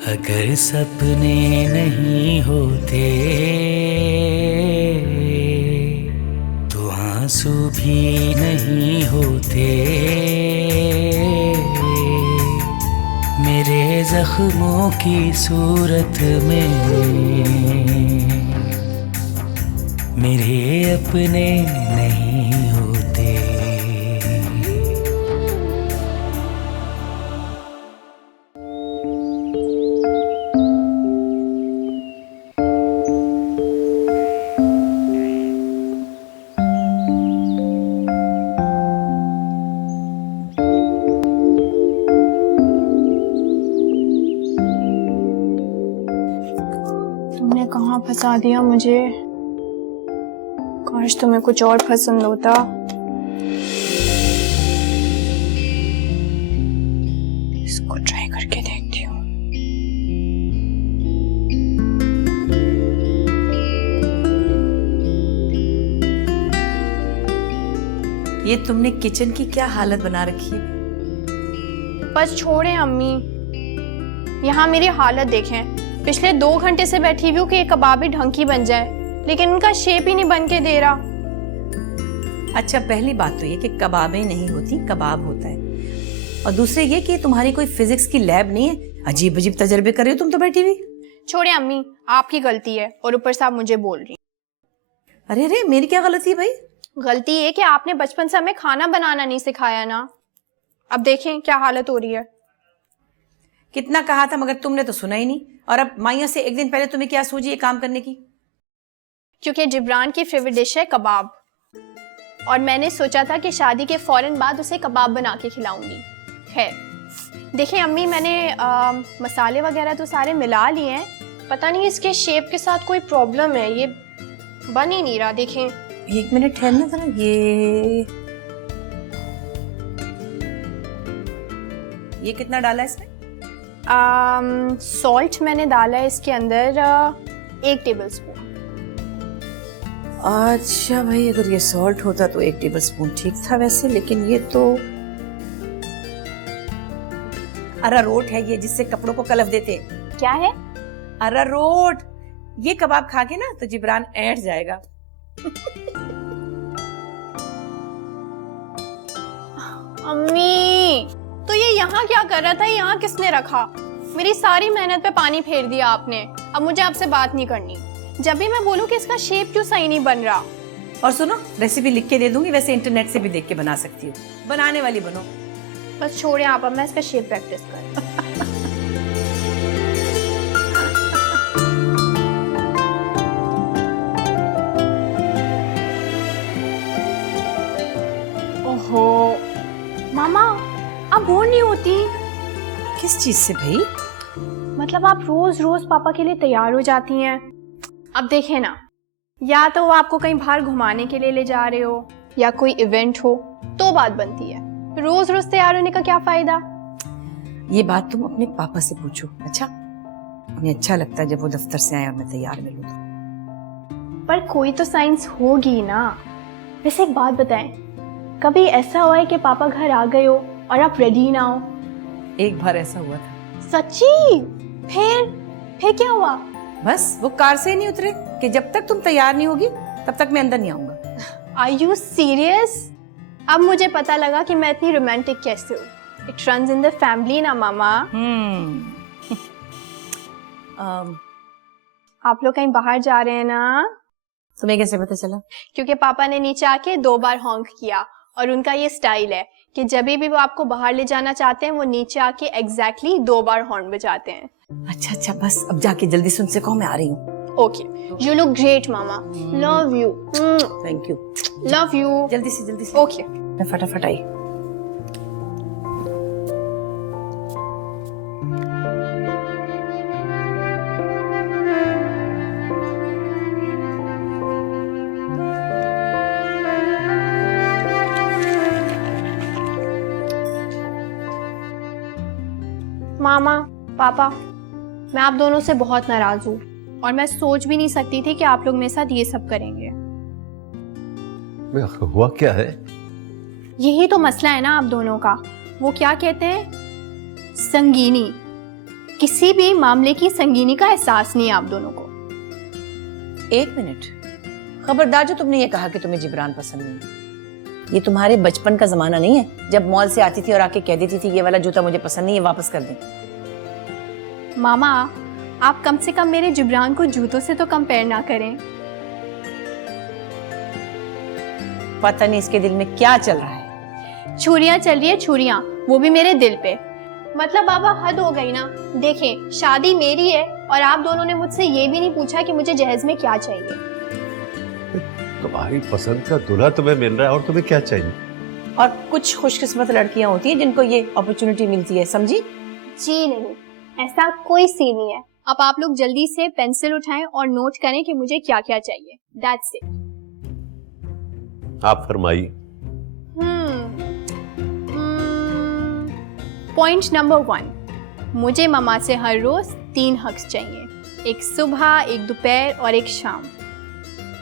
अगर सपने नहीं होते तो आंसू भी नहीं होते। मेरे जख्मों की सूरत में मेरे अपने नहीं होते। तुमने कहाँ फंसा दिया मुझे। काश तुम्हें कुछ और पसंद होता। इसको ट्राई करके देखती हूँ। ये तुमने किचन की क्या हालत बना रखी है? बस छोड़ें अम्मी, यहाँ मेरी हालत देखें। पिछले 2 घंटे से बैठी हुई हूँ कि ये कबाब ही ढंग की बन जाए, लेकिन उनका शेप ही नहीं बन के दे रहा। अच्छा, पहली बात तो ये कि कबाबें नहीं होती, कबाब होता है। और दूसरे ये कि तुम्हारी कोई फिजिक्स की लैब नहीं है। अजीब अजीब तजर्बे कर रही हो तुम तो बैठी हुई। छोड़े अम्मी, आपकी गलती है और ऊपर से आप मुझे बोल रही। अरे अरे, मेरी क्या गलती है भाई? गलती ये कि आपने बचपन से हमें खाना बनाना नहीं सिखाया ना। अब देखें क्या हालत हो रही है। कितना कहा था मगर तुमने तो सुना ही नहीं। और अब माइया से एक दिन पहले तुम्हें क्या सूझी ये काम करने की? क्योंकि जिब्रान की फेवरेट डिश है कबाब, और मैंने सोचा था कि शादी के फौरन बाद उसे कबाब बना के खिलाऊंगी। खैर देखें अम्मी, मैंने मसाले वगैरह तो सारे मिला लिए हैं। पता नहीं इसके शेप के साथ कोई प्रॉब्लम है, ये बन ही नहीं रहा। देखें, एक मिनट ठहरना जरा। ये कितना डाला इसमें? सॉल्ट मैंने डाला है इसके अंदर 1 टेबलस्पून। अच्छा भाई, अगर ये सॉल्ट होता तो 1 टेबलस्पून ठीक था वैसे, लेकिन ये तो अरारोट है ये, जिससे कपड़ों को कलफ देते हैं। क्या है? अरारोट। ये कबाब खा के ना तो जिब्रान ऐंठ जाएगा। अम्मी, तो ये यहाँ क्या कर रहा था? यहाँ किसने रखा? मेरी सारी मेहनत पे पानी फेर दिया आपने। अब मुझे आपसे बात नहीं करनी। जब भी मैं बोलूँ कि इसका शेप क्यों सही नहीं बन रहा। और सुनो, रेसिपी लिख के दे दूंगी, वैसे इंटरनेट से भी देख के बना सकती हो। बनाने वाली बनो। बस छोड़े आप, अब मैं इसका शेप प्रैक्टिस कर। ओहो मामा, आप बोर नहीं होती? किस चीज से भाई? मतलब आप रोज रोज पापा के लिए तैयार हो जाती हैं। अब देखें ना, या तो वो आपको कहीं बाहर घुमाने के लिए ले जा रहे हो या कोई इवेंट हो तो बात बनती है। रोज रोज तैयार होने का क्या फायदा? ये बात तुम अपने पापा से पूछो। अच्छा, उन्हें अच्छा लगता है जब वो दफ्तर से आए और मैं तैयार मिलूं तो। पर कोई तो साइंस होगी ना। वैसे एक बात बताएं, कभी ऐसा हुआ है कि पापा घर आ गए हो और आप रेडी ना हो? एक बार ऐसा हुआ था। सच्ची? फिर क्या हुआ? बस वो कार से ही नहीं उतरे कि जब तक तुम तैयार नहीं होगी तब तक मैं अंदर नहीं आऊंगा। Are you serious? अब मुझे पता लगा कि मैं इतनी रोमांटिक कैसे हूँ। It runs in the family ना मामा। आप लोग कहीं बाहर जा रहे हैं ना? तुम्हें कैसे पता चला? क्योंकि पापा ने नीचे आके 2 बार हॉन्क किया, और उनका ये स्टाइल है कि जब भी वो आपको बाहर ले जाना चाहते हैं वो नीचे आके एग्जैक्टली 2 बार हॉर्न बजाते हैं। अच्छा अच्छा, बस अब जाके जल्दी से उनसे कहो मैं आ रही हूँ। Okay, you look great mama. Love you. Thank you. Love you. जल्दी से। ओके। मैं फटाफट आई। मामा, पापा, मैं आप दोनों से बहुत नाराज हूँ और मैं सोच भी नहीं सकती थी कि आप लोग मेरे साथ ये सब करेंगे। हुआ क्या है? यही तो मसला है ना आप दोनों का। वो क्या कहते हैं, संगीनी। किसी भी मामले की संगीनी का एहसास नहीं है आप दोनों को। एक मिनट, खबरदार जो तुमने ये कहा कि तुम्हें जिब्रान पसंद नहीं। ये तुम्हारे बचपन का जमाना नहीं है जब मॉल से आती थी और आके कह देती थी ये वाला जूता मुझे पसंद नहीं है, वापस कर दे। मामा, आप कम से कम मेरे जिब्रान को जूतों से तो कंपेयर ना करें। पता नहीं इसके दिल में क्या चल रहा है। छुरियां चल रही है, छुरियां, वो भी मेरे दिल पे। मतलब बाबा हद हो गई ना। देखें, शादी मेरी है और आप दोनों ने मुझसे ये भी नहीं पूछा कि मुझे जहेज में क्या चाहिए। तुम्हारी पसंद का दूल्हा तुम्हें मिल रहा है और तुम्हें क्या चाहिए? और कुछ खुशकिस्मत लड़कियां होती हैं जिनको ये अपॉर्चुनिटी मिलती है, समझी? जी नहीं, ऐसा कोई सीन नहीं है। अब आप लोग जल्दी से पेंसिल उठाएं और नोट करें कि मुझे क्या क्या चाहिए। That's it. आप फरमाइए। पॉइंट नंबर 1, मुझे मामा से हर रोज 3 हग्स चाहिए, एक सुबह, एक दोपहर और एक शाम।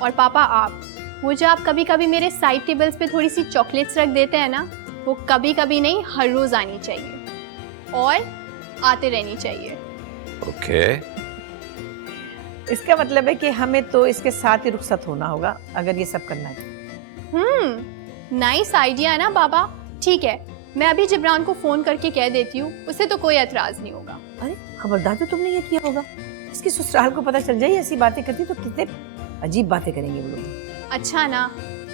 और पापा, आप वो जो आप कभी कभी मेरे साइड टेबल्स पे थोड़ी सी चॉकलेट्स रख देते हैं ना, वो कभी कभी नहीं, हर रोज आनी चाहिए और आते रहनी चाहिए। ओके। इसका मतलब है कि हमें तो इसके साथ ही रुखसत होना होगा अगर ये सब करना है। नाइस आइडिया है ना बाबा। ठीक है, मैं अभी जिब्रान को फोन करके कह देती हूँ, उसे तो कोई एतराज नहीं होगा। अरे खबरदार जो तुमने ये किया होगा, इसकी ससुराल को पता चल जाए ऐसी बातें करती तो कितने अजीब बातें करेंगे वो लोग। अच्छा ना,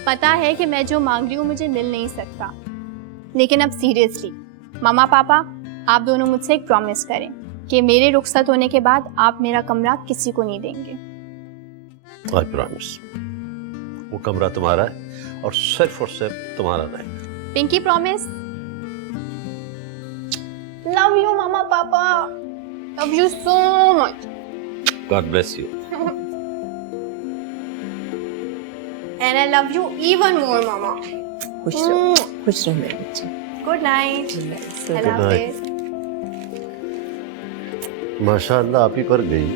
पता है कि मैं जो मांग रही हूँ मुझे मिल नहीं सकता, लेकिन अब सीरियसली मामा पापा, आप दोनों मुझसे एक प्रॉमिस करें कि मेरे रुखसत होने के बाद आप मेरा कमरा किसी को नहीं देंगे। I promise. वो कमरा तुम्हारा है और सिर्फ तुम्हारा रहेगा। Pinky promise. लव यू मामा पापा, love you so much. God bless you. And I love you even more, Mama. खुश रहो मेरे बच्चे। Good night. Good अल्लाह night. हाफिज़। माशाअल्लाह आप ही पर गई।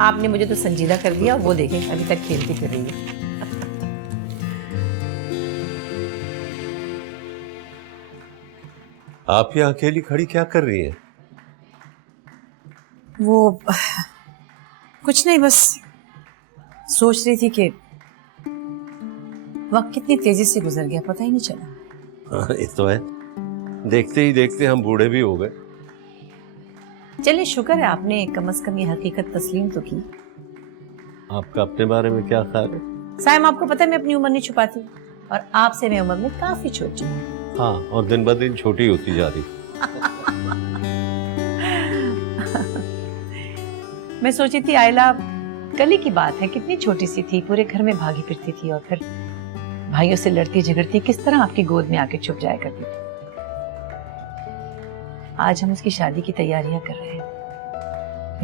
आपने मुझे तो संजीदा कर दिया, वो देखें अभी तक खेलती फिर रही है। आप यहाँ अकेली खड़ी क्या कर रही हैं? वो कुछ नहीं, बस सोच रही थी कि वक्त कितनी तेजी से गुजर गया, पता ही नहीं चला। हाँ, ये तो है। देखते ही देखते हम बूढ़े भी हो गए। चलिए शुक्र है आपने कम से कम ये हकीकत तस्लीम तो की। आपका अपने बारे में क्या ख्याल है? साइम, आपको पता है मैं अपनी उम्र नहीं छुपाती और आपसे मैं उम्र में काफी छोटी हूँ। हाँ, और दिन ब दिन छोटी होती जा रही। मैं सोची थी आयला, कल ही की बात है, कितनी छोटी सी थी, पूरे घर में भागी फिरती थी और फिर भाइयों से लड़ती झगड़ती किस तरह आपकी गोद में आके छुप जाया करती थी। आज हम उसकी शादी की तैयारियां कर रहे हैं,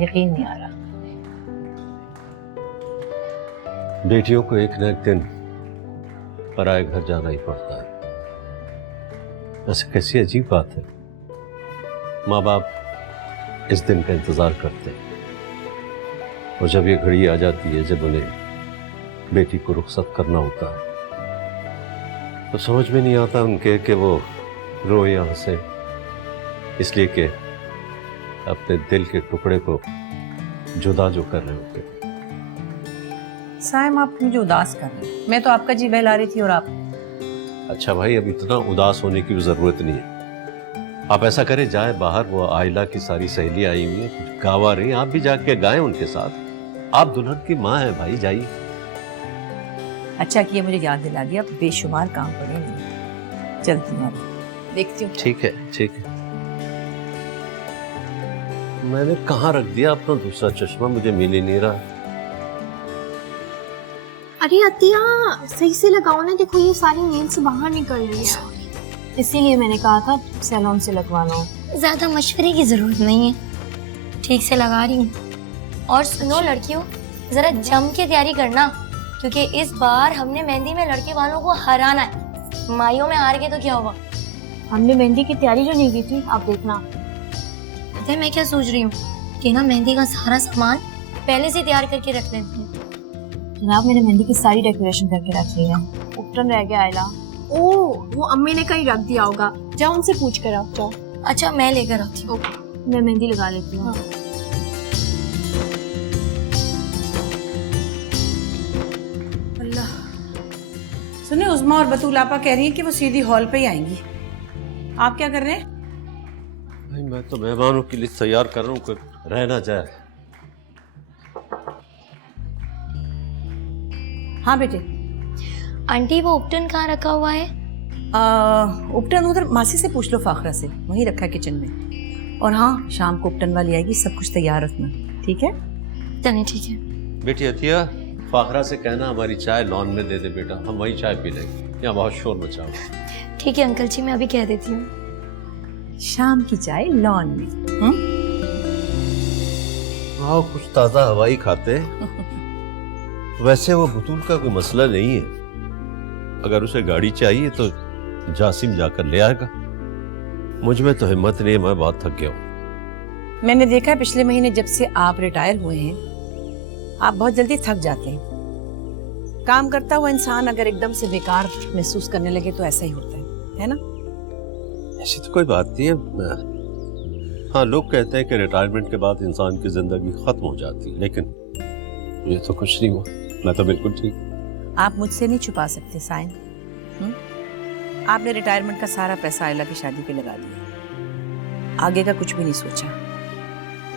यकीन नहीं आ रहा। बेटियों को एक न एक दिन पराए घर जाना ही पड़ता है। ऐसे कैसी अजीब बात है। माँ बाप इस दिन का इंतजार करते हैं और जब ये घड़ी आ जाती है जब उन्हें बेटी को रुखसत करना होता है तो समझ में नहीं आता उनके कि वो रोए या हंसे, इसलिए कि अपने दिल के टुकड़े को जुदा जो कर रहे होते। साइम, आप मुझे उदास कर रहे हैं। मैं तो आपका जी बहला रही थी और आप। अच्छा भाई, अब इतना उदास होने की जरूरत नहीं है। आप ऐसा करें, जाए बाहर, वो आयला की सारी सहेली आई हुई है, कुछ गावा रही, आप भी जाके गाएं उनके साथ। आप दुल्हन की माँ है भाई, जाइए। अच्छा किया मुझे याद दिला दिया, बेशुमार काम पड़े नहीं। चलती हूँ, देखती हूँ। ठीक है, ठीक है। मैंने कहाँ रख दिया अपना दूसरा चश्मा, मुझे मिल ही नहीं रहा। अरे अतिया, सही से लगाओ ना, देखो ये सारी नींद से बाहर निकल रही है। इसीलिए मैंने कहा था सैलून से लगवा लो। ज्यादा मशवरे की जरूरत नहीं है, ठीक से लगा रही हूँ। और सुनो लड़कियों, जरा जम के तैयारी करना, क्योंकि इस बार हमने मेहंदी में लड़के वालों को हराना है। माइयों में हार गए तो क्या हुआ? हमने मेहंदी की तैयारी जो नहीं की थी, आप देखना। पता है मैं क्या सोच रही हूँ कि ना मेहंदी का सारा सामान पहले से तैयार करके रख लेते हैं। जनाब, मैंने मेहंदी की सारी डेकोरेशन करके रख ली है, उपटन रह गया आयला। ओह, वो अम्मी ने कहीं रख दिया होगा, जाओ उनसे पूछ कर आओ। जाओ। अच्छा मैं लेकर आती हूँ। मैं मेहंदी लगा लेती हूँ। अल्लाह। सुने, उज़मा और बतूल आपा कह रही हैं कि वो सीधी हॉल पे ही आएंगी। आप क्या कर रहे हैं? भाई मैं तो मेहमानों की लिस्ट तैयार कर रहा हूँ कि रह ना जाए। हाँ बेटे। आंटी वो उपटन कहाँ रखा हुआ है? उपटन उधर मासी से पूछ लो, फाखरा से, वहीं रखा है किचन में। और हाँ, शाम को उपटन वाली आएगी, सब कुछ तैयार रखना, ठीक है? चलिए ठीक है। बेटी अतिया, फाखरा से कहना हमारी चाय लॉन में दे दे बेटा, हम वहीं चाय पी लेंगे, यहाँ बहुत शोर मचा हुआ। ठीक है अंकल जी, मैं अभी कह देती हूँ। शाम की चाय लॉन में। आओ कुछ ताज़ा हवाई खाते। वैसे वो बतूल का कोई मसला नहीं है, अगर उसे गाड़ी चाहिए तो जासिम जाकर ले आएगा। मुझ में तो हिम्मत नहीं है, मैं बहुत थक गया हूँ। मैंने देखा है पिछले महीने जब से आप रिटायर हुए हैं, आप बहुत जल्दी थक जाते हैं। काम करता हुआ इंसान अगर एकदम से बेकार महसूस करने लगे तो ऐसा ही होता है ना? ऐसी तो कोई बात नहीं है। हाँ, लोग कहते हैं कि रिटायरमेंट के बाद इंसान की जिंदगी खत्म हो जाती है, लेकिन ये तो कुछ नहीं हुआ, मैं तो बिल्कुल ठीक। आप मुझसे नहीं छुपा सकते साइम। आपने रिटायरमेंट का सारा पैसा आयला की शादी पे लगा दिया, आगे का कुछ भी नहीं सोचा।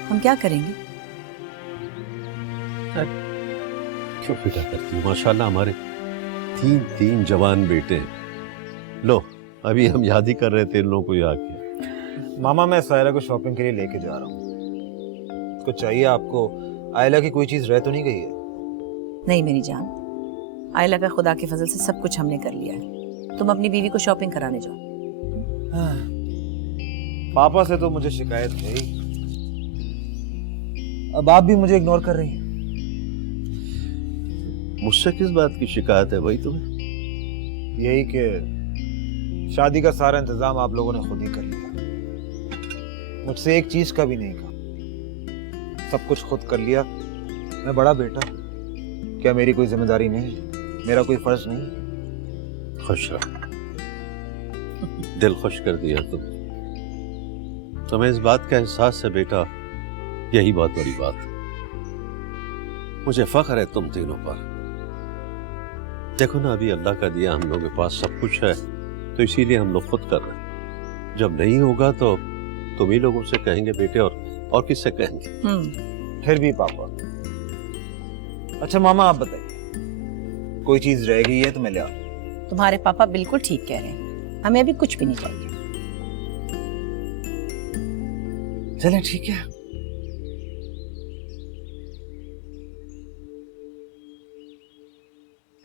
हम क्या करेंगे? क्यों फिक्र करती हूँ? माशाल्लाह हमारे तीन जवान बेटे हैं। लो, अभी हम याद ही कर रहे थे इन लोगों को याद किया। मामा, मैं सायरा को शॉपिंग के लिए लेके जा रहा हूँ। कुछ चाहिए आपको? आयला की कोई चीज रह तो नहीं गई है? नहीं मेरी जान, आयला का खुदा के फजल से सब कुछ हमने कर लिया है। तुम अपनी बीवी को शॉपिंग कराने जाओ। पापा से तो मुझे शिकायत है ही, अब आप भी मुझे इग्नोर कर रही हैं। मुझसे किस बात की शिकायत है भाई तुम्हें? यही कि शादी का सारा इंतजाम आप लोगों ने खुद ही कर लिया, मुझसे एक चीज का भी नहीं कहा। सब कुछ खुद कर लिया। मैं बड़ा बेटा, क्या मेरी कोई जिम्मेदारी नहीं? मेरा कोई फर्ज नहीं? खुश रहो, दिल खुश कर दिया तुम्हें इस बात का एहसास है बेटा, यही बहुत बड़ी बात है। मुझे फख्र है तुम तीनों पर। देखो ना, अभी अल्लाह का दिया हम लोगों के पास सब कुछ है, तो इसीलिए हम लोग खुद कर रहे हैं। जब नहीं होगा तो तुम ही लोगों से कहेंगे बेटे, और किससे कहेंगे? फिर भी पापा। अच्छा मामा, आप बताइए, कोई चीज रह गई है तो मैं ले आऊं? तुम्हारे पापा बिल्कुल ठीक कह रहे हैं, हमें अभी कुछ भी नहीं चाहिए। चले ठीक है।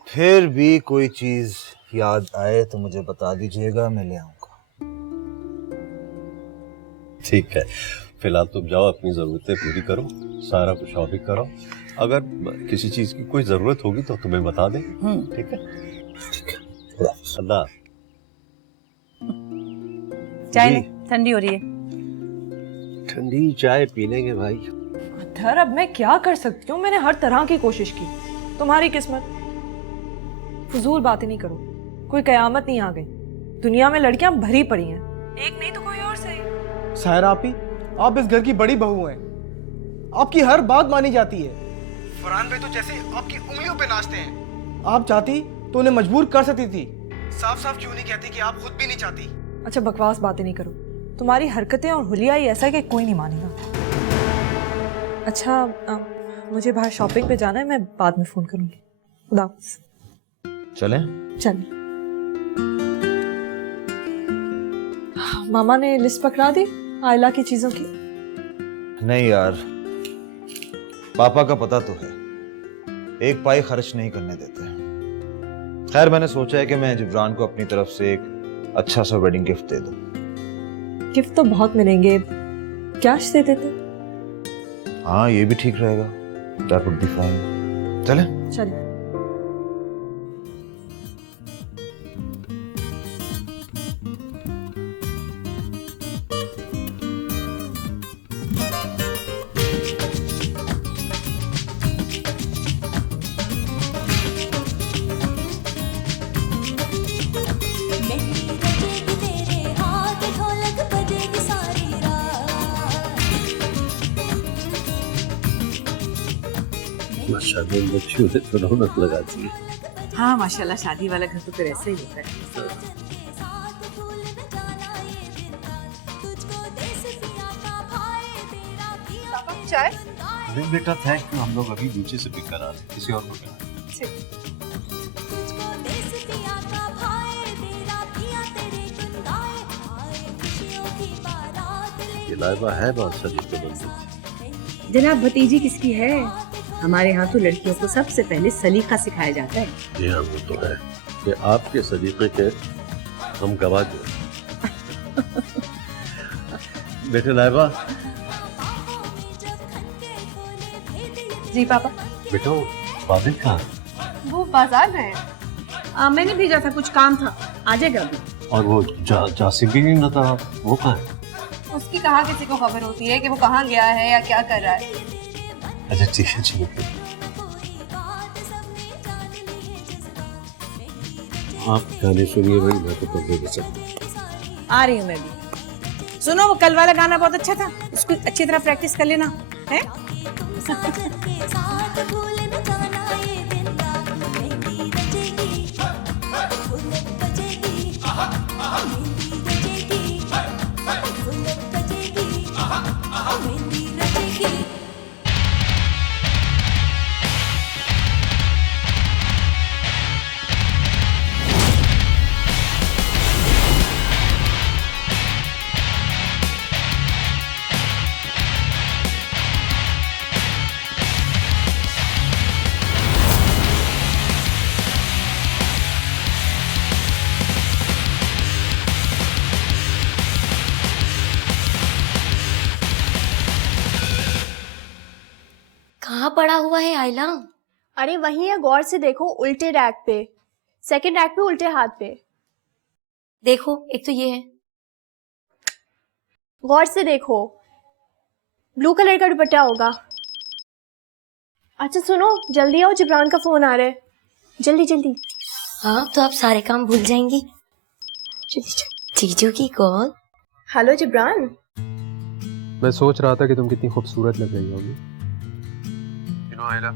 फिर भी कोई चीज याद आए तो मुझे बता दीजिएगा, मैं ले आऊंगा। ठीक है, फिलहाल तुम जाओ, अपनी जरूरतें पूरी करो, सारा कुछ शॉपिंग करो। अगर किसी चीज की कोई जरूरत होगी तो तुम्हें बता दें। ठीक है? ठीक है। अल्लाह। चाय ठंडी हो रही है। ठंडी चाय पी लेंगे भाई। अत्थर, अब मैं क्या कर सकती हूँ? मैंने हर तरह की कोशिश की, तुम्हारी किस्मत। फजूल बातें नहीं करो, कोई कयामत नहीं आ गई। दुनिया में लड़कियां भरी पड़ी हैं, एक नहीं तो कोई और सही। सायरा आपी, आप इस घर की बड़ी बहू हैं, आपकी हर बात मानी जाती है। फरहान भाई तो जैसे आपकी उंगलियों पे नाचते हैं। आप चाहती तो उन्हें मजबूर कर सकती थी, साफ साफ क्यों नहीं कहती कि आप खुद भी नहीं चाहती? अच्छा बकवास बातें नहीं करो, तुम्हारी हरकतें और हुलिया ही ऐसा कि कोई नहीं मानेगा। अच्छा मुझे बाहर शॉपिंग पे जाना है, मैं बाद में फोन करूंगी। खुदा हाफिज़। चलें? चलिए। मामा ने लिस्ट पकड़ा दी आयला की चीजों की? नहीं यार, पापा का पता तो है, एक पाई खर्च नहीं करने देते। खैर, मैंने सोचा है कि मैं जिब्रान को अपनी तरफ से एक अच्छा सा वेडिंग गिफ्ट दे दूं। गिफ्ट तो बहुत मिलेंगे, कैश दे देते। हाँ, ये भी ठीक रहेगा। That would be fine. चलें? चलिए। माशाल्लाह इन बच्चियों ने तो रौनक लगा दी है। हाँ माशाल्लाह, शादी वाला घर तो फिर ऐसे ही होता है। चाय? नहीं बेटा थैंक यू, हम लोग अभी नीचे से पिक करा रहे हैं, किसी और को करा। ये लाइबा है बहुत सलीके बंदी। जनाब भतीजी किसकी है? हमारे यहाँ तो लड़कियों को सबसे पहले सलीका सिखाया जाता है। जी हाँ वो तो है कि आपके सलीके के हम गवाह जो हैं। बेटे लाइबा। जी पापा। बेटो वादिद कहाँ? वो बाजार गए हैं। मैंने भेजा था, कुछ काम था, आ जाएगा अभी। और वो जासिम भी नहीं नजर आ, वो कहाँ है? उसकी कहाँ किसी को खबर होती है कि वो कहाँ गया है या क्या कर रहा है? अच्छा ठीक है चलो। आप गाने सुनिए भाई, मैं तो पर्दे पे सकता हूँ। आ रही हूँ मैं भी। सुनो, वो कल वाला गाना बहुत अच्छा था, उसको अच्छी तरह प्रैक्टिस कर लेना है। कहाँ पड़ा हुआ है आयला? अरे वही है, गौर से देखो, उल्टे रैक पे, सेकंड रैक पे उल्टे हाथ पे। देखो, एक तो ये है। गौर से देखो, ब्लू कलर का दुपट्टा होगा। अच्छा सुनो, जल्दी आओ, जिब्रान का फोन आ रहा है, जल्दी जल्दी। हाँ तो आप सारे काम भूल जाएंगी। जीजू की कॉल। हेलो जिब्रान। मैं सोच रहा था कि तुम कितनी खूबसूरत लग रही होगी। आयला,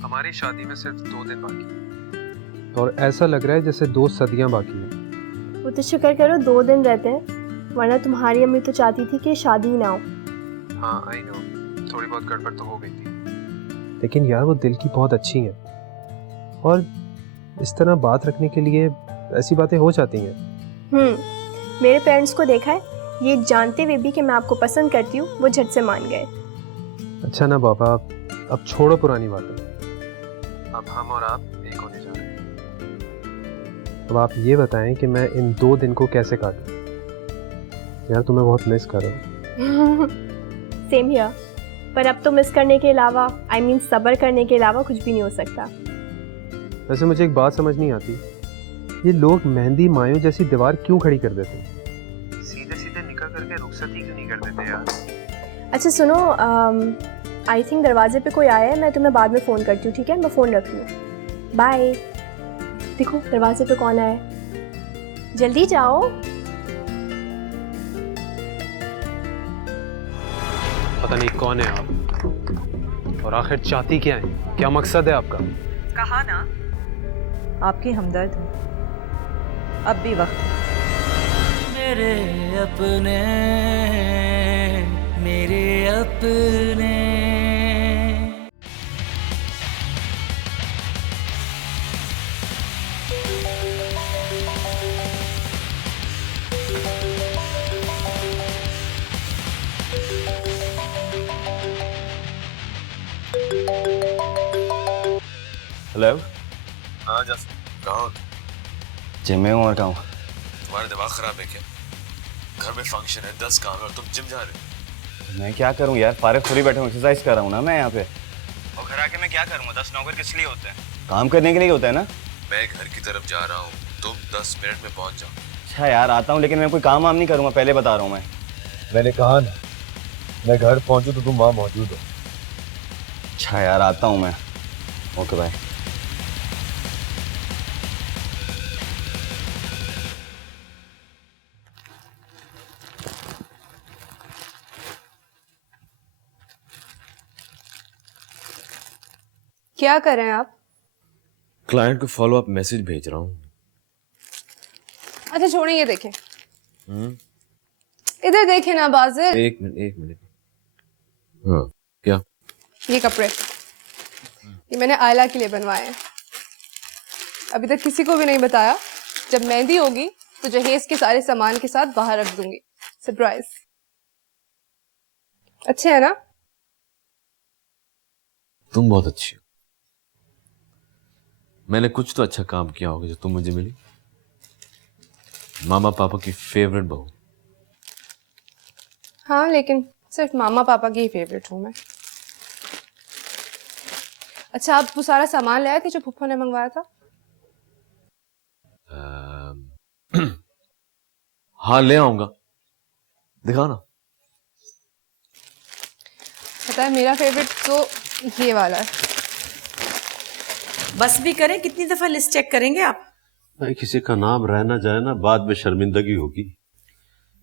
हमारी शादी में सिर्फ 2 दिन बाकी है और ऐसा लग रहा है जैसे 2 सदियां बाकी हैं। वो तो शुक्र करो 2 दिन रहते हैं, वरना तुम्हारी अम्मी तो चाहती थी कि शादी ही ना हो। हाँ आई नो, थोड़ी बहुत गड़बड़ तो हो गई थी, लेकिन यार वो दिल की बहुत अच्छी हैं और इस तरह बात रखने के लिए ऐसी बातें हो जाती हैं। मेरे पेरेंट्स को देखा है, ये जानते हुए भी कि मैं आपको पसंद करती हूँ, वो झट से मान गए। अच्छा ना बाबा, अब छोड़ो पुरानी बातें, अब हम और आप एक होने जा रहे हैं। अब आप ये बताएं कि मैं इन 2 दिन को कैसे काटूं? यार तुम्हें बहुत मिस कर रहा हूं। सेम हियर, पर अब तो मिस करने के अलावा, आई मीन सब्र करने के अलावा कुछ भी नहीं हो सकता। वैसे मुझे एक बात समझ नहीं आती, ये लोग मेहंदी मायों जैसी दीवार क्यों खड़ी कर देते हैं? सीधे सीधे निकाह करके रुखसत ही क्यों नहीं कर देते यार? अच्छा सुनो, आई थिंक दरवाजे पे कोई आया है, मैं तुम्हें बाद में फ़ोन करती हूँ, ठीक है? मैं फ़ोन रख रही हूँ, बाय। देखो दरवाजे पे कौन आया है, जल्दी जाओ। पता नहीं कौन है आप और आखिर चाहती क्या है, क्या मकसद है आपका? कहा ना, आपकी हमदर्द है, अब भी वक्त है। मेरे अपने, मेरे अपने। हेलो। हाँ जैसे कहाँ हो? जिम में हूँ। और कहाँ हूँ? तुम्हारा दिमाग खराब है क्या? घर में फंक्शन है, 10 काम है और तुम जिम जा रहे हो। मैं क्या करूँ यार, फारिग थोड़ी बैठा हूँ, एक्सरसाइज कर रहा हूँ ना मैं यहाँ पे। और घर आके मैं क्या करूँगा? 10 नौकर किस लिए होते हैं? काम करने के लिए होता है ना। मैं घर की तरफ जा रहा हूँ, तुम 10 मिनट में पहुँच जाओ। अच्छा यार आता हूँ, लेकिन मैं कोई काम वाम नहीं करूँगा, पहले बता रहा हूँ मैं। मैंने कहा ना, मैं घर पहुँचूँ तो तुम वहाँ मौजूद हो। अच्छा यार आता हूँ मैं। Okay bye. क्या कर रहे हैं आप? क्लाइंट को फॉलो अप मैसेज भेज रहा हूँ। अच्छा छोड़िए, ये देखें, इधर देखें ना बाजिल। एक मिनट। हाँ क्या? ये कपड़े ये मैंने आयला के लिए बनवाए हैं। अभी तक किसी को भी नहीं बताया। जब मेहंदी होगी तो जहेज के सारे सामान के साथ बाहर रख दूंगी, सरप्राइज। अच्छे है ना? तुम बहुत अच्छी हो। मैंने कुछ तो अच्छा काम किया होगा जो तुम मुझे मिली। मामा पापा की फेवरेट बहू। हाँ, लेकिन सिर्फ मामा पापा की ही फेवरेट हूँ मैं। अच्छा, आप वो सारा सामान ले आए थे जो फुफ्फो ने मंगवाया था? हाँ ले आऊंगा, दिखा ना। पता है मेरा फेवरेट तो ये वाला है। बस भी करें, कितनी दफा लिस्ट चेक करेंगे आप? भाई किसी का नाम रह ना जाए ना, बाद में शर्मिंदगी होगी।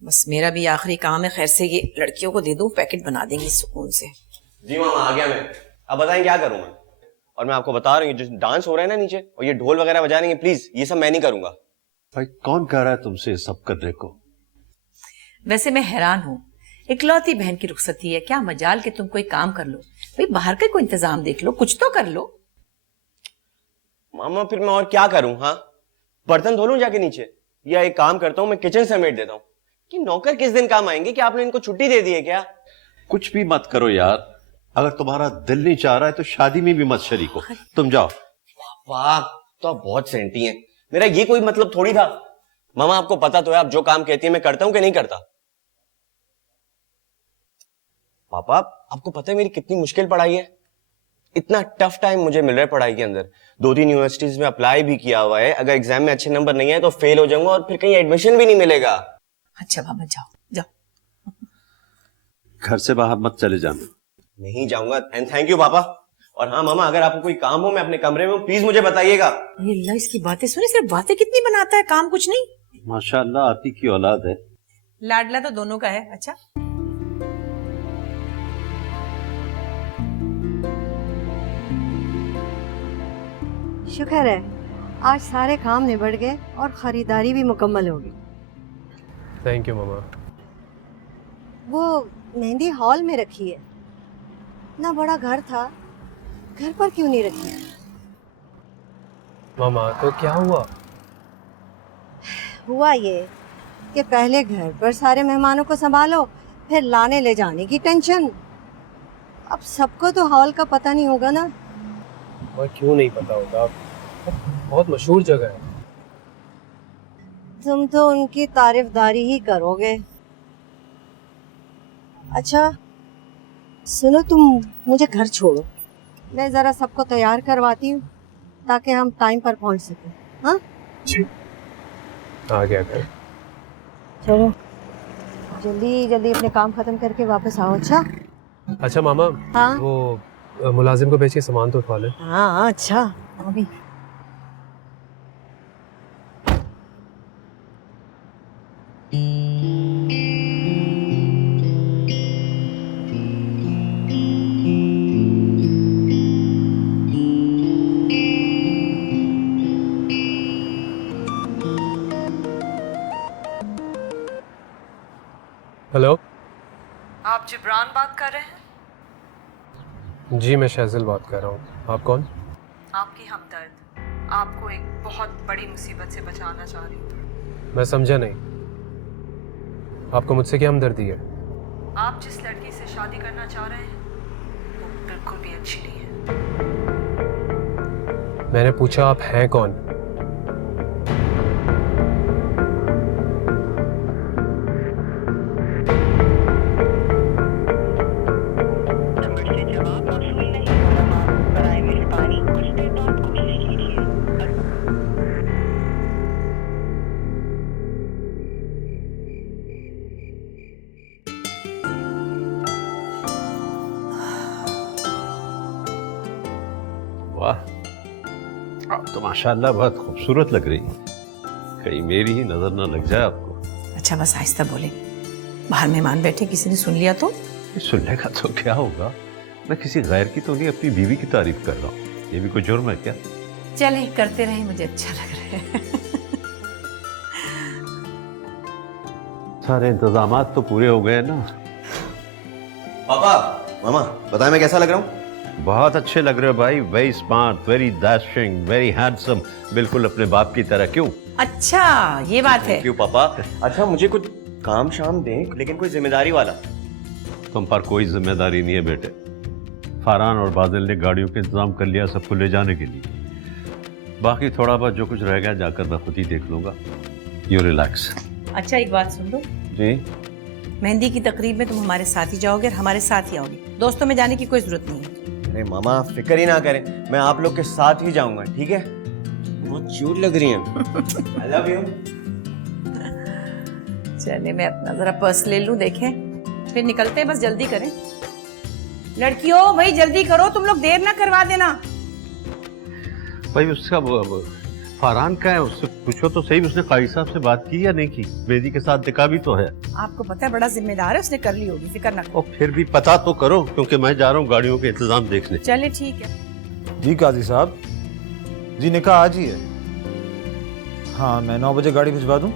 बस मेरा भी आखिरी काम है, खैर से ये लड़कियों को दे दूं, पैकेट बना देंगी सुकून से। जी मामा आ गया मैं। अब बताएं क्या करूं मैं? और मैं आपको बता रही हूँ, जो डांस हो रहा है ना नीचे और ये ढोल वगैरह बजा रही है, प्लीज ये सब मैं नहीं करूंगा। भाई कौन कह रहा है तुमसे ये सब करने को? वैसे मैं हैरान हूँ, इकलौती बहन की रुखसती है, क्या मजाल कि तुम कोई काम कर लो। भाई बाहर का कोई इंतजाम देख लो, कुछ तो कर लो। मामा फिर मैं और क्या करूं? हाँ, बर्तन धो लूं जाके नीचे, या एक काम करता हूँ मैं किचन समेट देता हूँ। कि नौकर किस दिन काम आएंगे? कि आपने इनको छुट्टी दे दी है क्या? कुछ भी मत करो यार, अगर तुम्हारा दिल नहीं चाह रहा है तो शादी में भी मत शरीक हो, तुम जाओ। वाह, तो आप बहुत सेंटी हैं। मेरा ये कोई मतलब थोड़ी था। मामा आपको पता तो है, आप जो काम कहती है मैं करता हूं कि नहीं करता। पापा आपको पता है मेरी कितनी मुश्किल पढ़ाई है? इतना टफ टाइम मुझे मिल रहा है पढ़ाई के अंदर। 2-3 यूनिवर्सिटीज में अप्लाई भी किया हुआ है। अगर एग्जाम में अच्छे नंबर नहीं आए तो फेल हो जाऊंगा और फिर कहीं एडमिशन भी नहीं मिलेगा। अच्छा बाबा जाओ जाओ। घर से बाहर मत चले जाना। नहीं जाऊंगा। एंड थैंक यू पापा। और हाँ मामा, अगर आपको कोई काम हो, मैं अपने कमरे में हूँ, प्लीज मुझे बताइएगा। ये अल्लाह, इसकी बातें सुने, सिर्फ बातें कितनी बनाता है, काम कुछ नहीं। माशाल्लाह आती की औलाद है। लाडला तो दोनों का है। अच्छा शुक्र है आज सारे काम निबट गए और खरीदारी भी मुकम्मल हो गई। थैंक यू मामा। वो मेहंदी हॉल में रखी है ना, बड़ा घर था, घर पर क्यों नहीं रखी? मामा तो क्या हुआ? हुआ ये कि पहले घर पर सारे मेहमानों को संभालो, फिर लाने ले जाने की टेंशन। अब सबको तो हॉल का पता नहीं होगा ना। और क्यों नहीं पता होगा, बहुत मशहूर जगह है। तुम तो उनकी तारीफदारी ही करोगे। अच्छा सुनो, तुम मुझे घर छोड़ो, मैं जरा सबको तैयार करवाती हूँ ताकि हम टाइम पर पहुँच सकें। हाँ जी आ गया घर। चलो जल्दी जल्दी अपने काम खत्म करके वापस आओ। अच्छा मामा, हाँ? वो मुलाजिम को भेज के सामान तो उठवा ले। हाँ अच्छा अभी। हेलो, आप जिब्रान बात कर रहे हैं? जी मैं शहज़ल बात कर रहा हूँ। आप कौन? आपकी हमदर्द, आपको एक बहुत बड़ी मुसीबत से बचाना चाह रही हूँ। मैं समझा नहीं, आपको मुझसे क्या हमदर्दी है? आप जिस लड़की से शादी करना चाह रहे हैं वो बिल्कुल भी अच्छी नहीं है। मैंने पूछा आप हैं कौन? वाह, आप तो माशाल्लाह बहुत खूबसूरत लग रही है। कहीं मेरी ही नजर ना लग जाए आपको। अच्छा बस आहिस्ता बोले, बाहर मेहमान बैठे, किसी ने सुन लिया तो? सुनने का तो क्या होगा, मैं किसी गैर की तो नहीं अपनी बीवी की तारीफ कर रहा हूँ। ये भी कोई जुर्म है क्या? चले करते रहे, मुझे अच्छा लग रहा है। सारे इंतजामात तो पूरे हो गए ना? पापा, मामा, बताएं मैं कैसा लग रहा हूँ? बहुत अच्छे लग रहे हो भाई। Very smart, very dashing, very handsome, बिल्कुल अपने बाप की तरह। क्यों? अच्छा, ये बात है। क्यों पापा? अच्छा मुझे कुछ काम शाम दें, लेकिन कोई जिम्मेदारी वाला। तुम पर कोई जिम्मेदारी नहीं है बेटे। फरहान और बादल ने गाड़ियों के इंतजाम कर लिया सबको ले जाने के लिए। बाकी थोड़ा बहुत जो कुछ रह गया जाकर मैं खुद ही देख लूंगा। You relax. अच्छा एक बात सुन लो जी। मेहंदी की तकरीब में तुम हमारे साथ ही जाओगे और हमारे साथ ही आओगे, दोस्तों में जाने की कोई जरूरत नहीं है। अरे मामा फिक्र ही ना करें, मैं आप लोग के साथ ही जाऊंगा, ठीक है? बहुत क्यूट लग रही हैं। I love you. चलिए मैं अपना जरा पर्स ले लूं, देखें फिर निकलते हैं, बस जल्दी करें। लड़कियों भाई जल्दी करो, तुम लोग देर ना करवा देना। भाई उसका फरहान का है, उससे पूछो तो सही, उसने काजी साहब से बात की या नहीं की? बेदी के साथ दिखा भी तो है। आपको पता है बड़ा जिम्मेदार है, उसने कर ली होगी, फिक्र ना करो। और फिर भी पता तो करो, क्योंकि मैं जा रहा हूँ गाड़ियों के इंतजाम देखने। चलिए ठीक है। जी काजी साहब, जी निकाह आज ही है। हाँ मैं 9 बजे गाड़ी भिजवा दूं?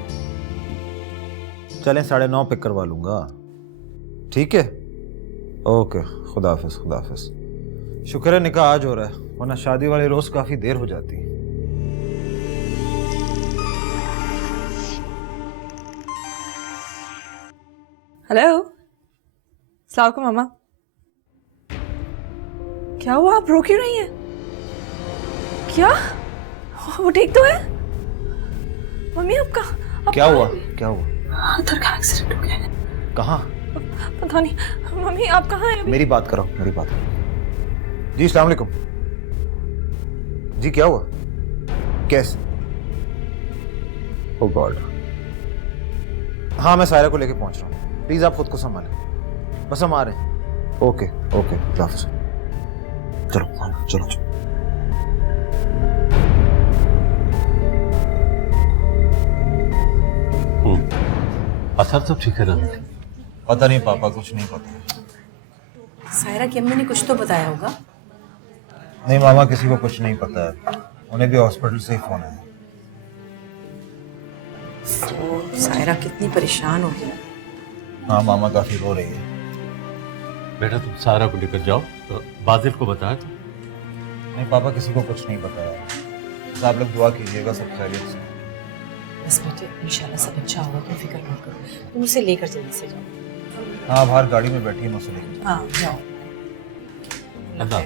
चलें 9:30 पिक करवा लूंगा, ठीक है? ओके, खुदा हाफिज, खुदा हाफिज। शुक्र है निकाह आज हो रहा है, वरना शादी वाले रोज काफी देर हो जाती है। हेलो, अस्सलाम वालेकुम मामा। क्या हुआ, आप रो क्यों रही हैं? क्या? वो ठीक तो है? मम्मी आपका क्या हुआ? क्या हुआ? अंदर का एक्सीडेंट हो गया है। कहाँ? पता नहीं। मम्मी आप कहाँ हैं? मेरी बात करो, मेरी बात करो। जी अस्सलाम वालेकुम। जी क्या हुआ? कैसे? ओह गॉड। हाँ मैं सायरा को लेके पहुंच रहा हूँ, प्लीज आप खुद को संभालें, बस हम आ रहे हैं। ओके ओके, खुदा हाफिज़। चलो चलो चलो। असर तो ठीक है ना? पता नहीं पापा, कुछ नहीं पता। सायरा की अम्मी ने कुछ तो बताया होगा। नहीं मामा, किसी को कुछ नहीं पता है, उन्हें भी हॉस्पिटल से ही फोन आया। सायरा कितनी परेशान हो गई। हाँ मामा काफी रो रही है। बेटा तुम सारा को लेकर जाओ, तो बाजिल को बताया तो? नहीं पापा, किसी को कुछ नहीं बताया। बस आप लोग दुआ कीजिएगा सब खैरियत से। बस बेटे इंशाल्लाह सब अच्छा होगा, तुम फिक्र मत करो। तुम उसे लेकर जल्दी से जाओ। हाँ बाहर गाड़ी में बैठी है, मैं उसे लेकर। हाँ जाओ। अल्लाह।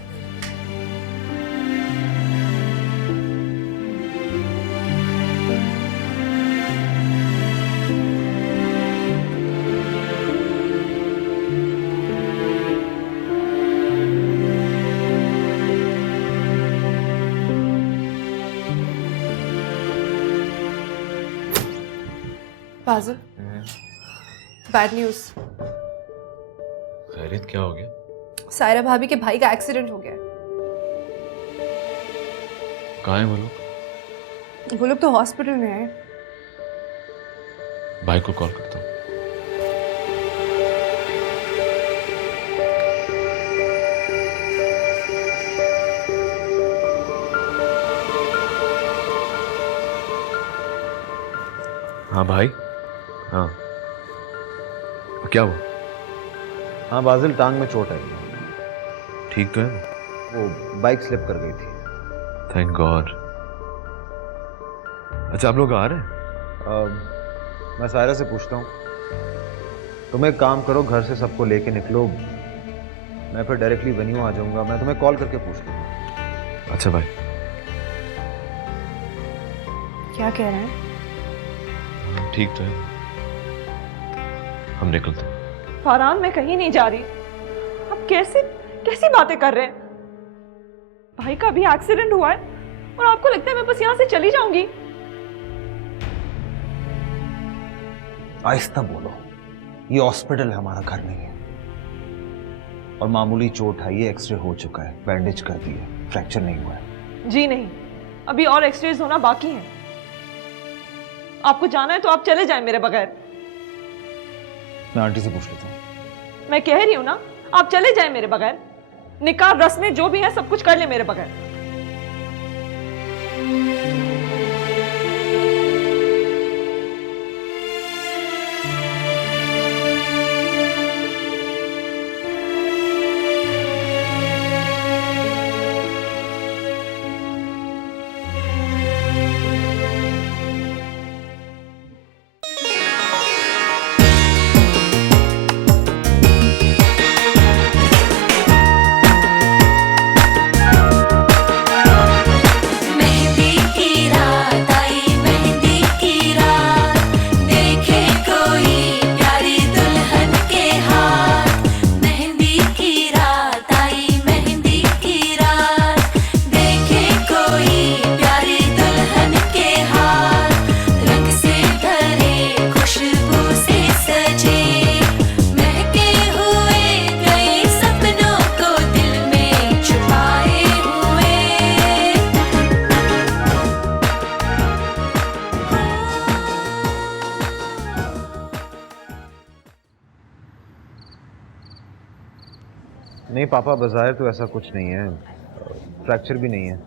बाजिल, बैड न्यूज़। खैरियत क्या हो गया? सायरा भाभी के भाई का एक्सीडेंट हो गया है। कहाँ है वो लोग? वो लोग तो हॉस्पिटल में हैं। भाई को कॉल करता हूँ। हाँ भाई। हाँ क्या हुआ? हाँ बाजिल, टांग में चोट आई। ठीक तो है? वो बाइक स्लिप कर गई थी। Thank God. अच्छा आप लोग आ रहे हैं? मैं सायरा से पूछता हूँ। तुम एक काम करो, घर से सबको लेके निकलो, मैं फिर डायरेक्टली वेन्यू आ जाऊंगा। मैं तुम्हें कॉल करके पूछ लूंगा। अच्छा भाई। क्या कह रहे हैं? ठीक तो है, हम निकलते हैं। फरहान मैं कहीं नहीं जा रही। आप कैसी बातें कर रहे हैं? भाई का भी एक्सीडेंट हुआ है और आपको लगता है मैं बस यहां से चली जाऊंगी? आहिस्ता बोलो, ये हॉस्पिटल है, हमारा घर नहीं है। और मामूली चोट है, ये एक्सरे हो चुका है, बैंडेज कर दी है, फ्रैक्चर नहीं हुआ है। जी नहीं, अभी और एक्सरेज होना बाकी है। आपको जाना है तो आप चले जाएं मेरे बगैर। मैं आंटी से पूछ लेता हूँ। मैं कह रही हूं ना, आप चले जाएं मेरे बगैर। निकाह रस्में जो भी है सब कुछ कर ले मेरे बगैर। नहीं पापा, बज़ाहिर तो ऐसा कुछ नहीं है, फ्रैक्चर भी नहीं है।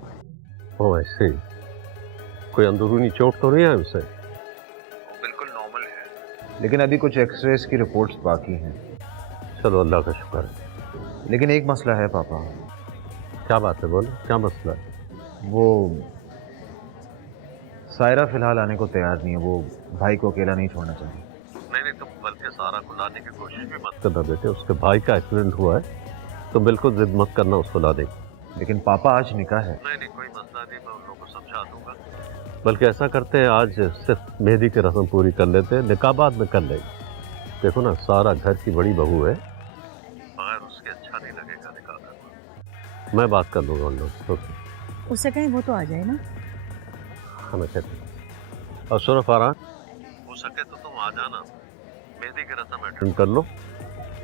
ओ ऐसे ही? कोई अंदरूनी चोट तो नहीं है उसे? बिल्कुल नॉर्मल है, लेकिन अभी कुछ एक्सरेज की रिपोर्ट्स बाकी हैं। चलो अल्लाह का शुक्र है। लेकिन एक मसला है पापा। क्या बात है, बोलो क्या मसला है? वो सायरा फिलहाल आने को तैयार नहीं है, वो भाई को अकेला नहीं छोड़ना चाहती। नहीं तुम बल्कि सारा को लाने की कोशिश भी मत करना बेटे, उसके भाई का एक्सीडेंट हुआ है, तो बिल्कुल जिद मत करना उसको ला दे। लेकिन पापा आज निकाह है। नहीं कोई मसला नहीं, मैं उन लोगों को समझा दूंगा। बल्कि ऐसा करते हैं, आज सिर्फ मेहंदी की रस्म पूरी कर लेते हैं, निकाह बाद में कर लेंगे। देखो ना, सारा घर की बड़ी बहू है, बगैर उसके अच्छा नहीं लगेगा निकाह करना। मैं बात कर लूँगा उन लोग से। उससे कहीं वो तो आ जाए ना। हाँ मैं कहती हूँ। और सुनो फारहान, हो सके तो तुम आ जाना, मेहंदी की रस्म अटेंड कर लो,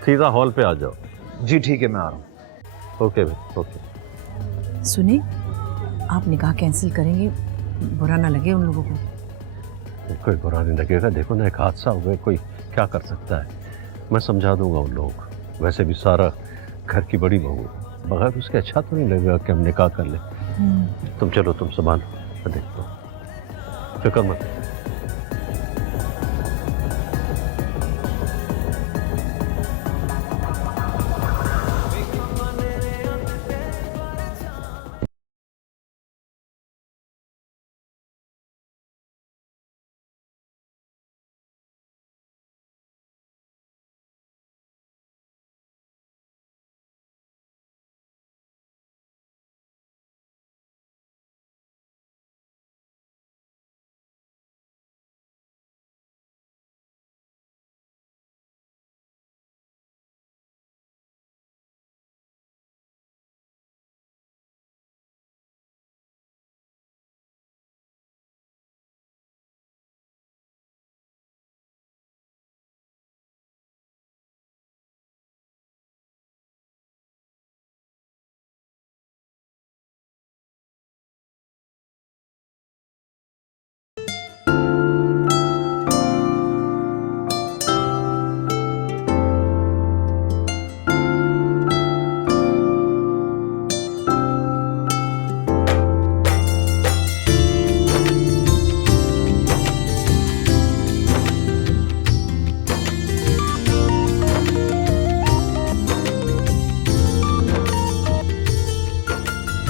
सीधा हॉल पे आ जाओ। जी ठीक है, मैं आ रहा हूँ। ओके भाई ओके। सुनिए, आप निकाह कैंसिल करेंगे, बुरा ना लगे उन लोगों को। कोई बुरा नहीं लगेगा, देखो ना एक हादसा हुआ, कोई क्या कर सकता है। मैं समझा दूंगा उन लोगों को। वैसे भी सारा घर की बड़ी बहू, बगैर उसके अच्छा तो नहीं लगेगा कि हम निकाह कर ले। तुम चलो, तुम संभालो, मैं देखता हूँ, फिक्र मत।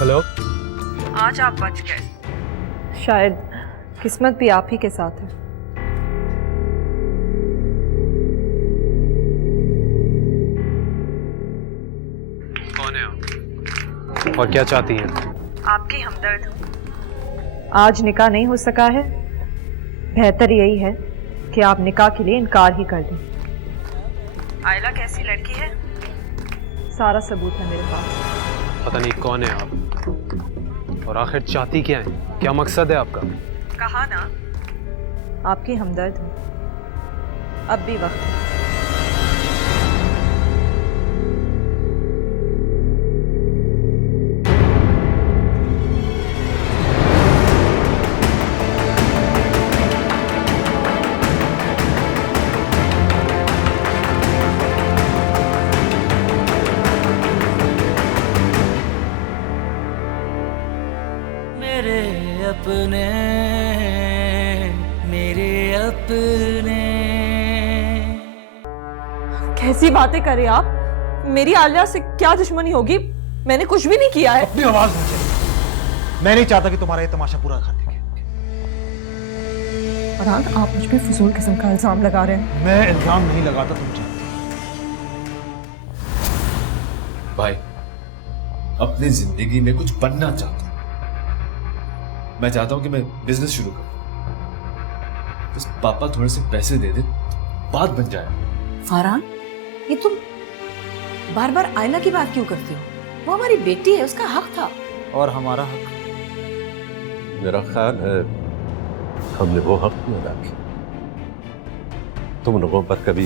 हेलो। आज आप बच गए, शायद किस्मत भी आप ही के साथ है। कौन है आप और क्या चाहती हैं? आपकी हमदर्द हूँ। आज निकाह नहीं हो सका है, बेहतर यही है कि आप निकाह के लिए इनकार ही कर दें। आयला कैसी लड़की है, सारा सबूत है मेरे पास। पता नहीं कौन है आप और आखिर चाहती क्या है, क्या मकसद है आपका? कहा ना, आपकी हमदर्द हूँ, अब भी वक्त है। अपने, मेरे अपने। कैसी बातें करे आप? मेरी आलिया से क्या दुश्मनी होगी? मैंने कुछ भी नहीं किया है। अपनी आवाज नीचे। मैं नहीं चाहता कि तुम्हारा ये तमाशा पूरा कर देंगे। फरहान, आप मुझ पे फजूल किस्म का इल्जाम लगा रहे हैं। मैं इल्जाम नहीं लगाता, तुम जानते। भाई, अपनी जिंदगी में कुछ बनना चाहता हूं। मैं चाहता हूं कि मैं बिजनेस शुरू करूं। बस पापा थोड़े से पैसे दे दे, बात बन जाए। फरहान, ये तुम बार बार आयला की बात क्यों करती हो? वो हमारी बेटी है, उसका हक था। और हमारा हक? मेरा ख्याल है हमने वो हक नहीं अदा किया। तुम लोगों पर कभी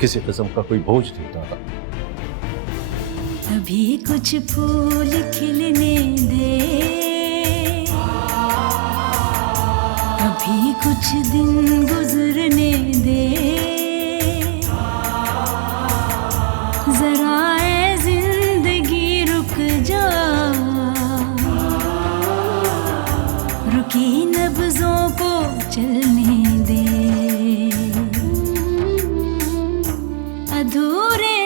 किसी किस्म का कोई बोझ नहीं डाला। अभी कुछ फूल खिलने दे, अभी कुछ दिन गुजरने दे, जरा ए जिंदगी रुक जा, रुकी नब्जों को चलने दे, अधूरे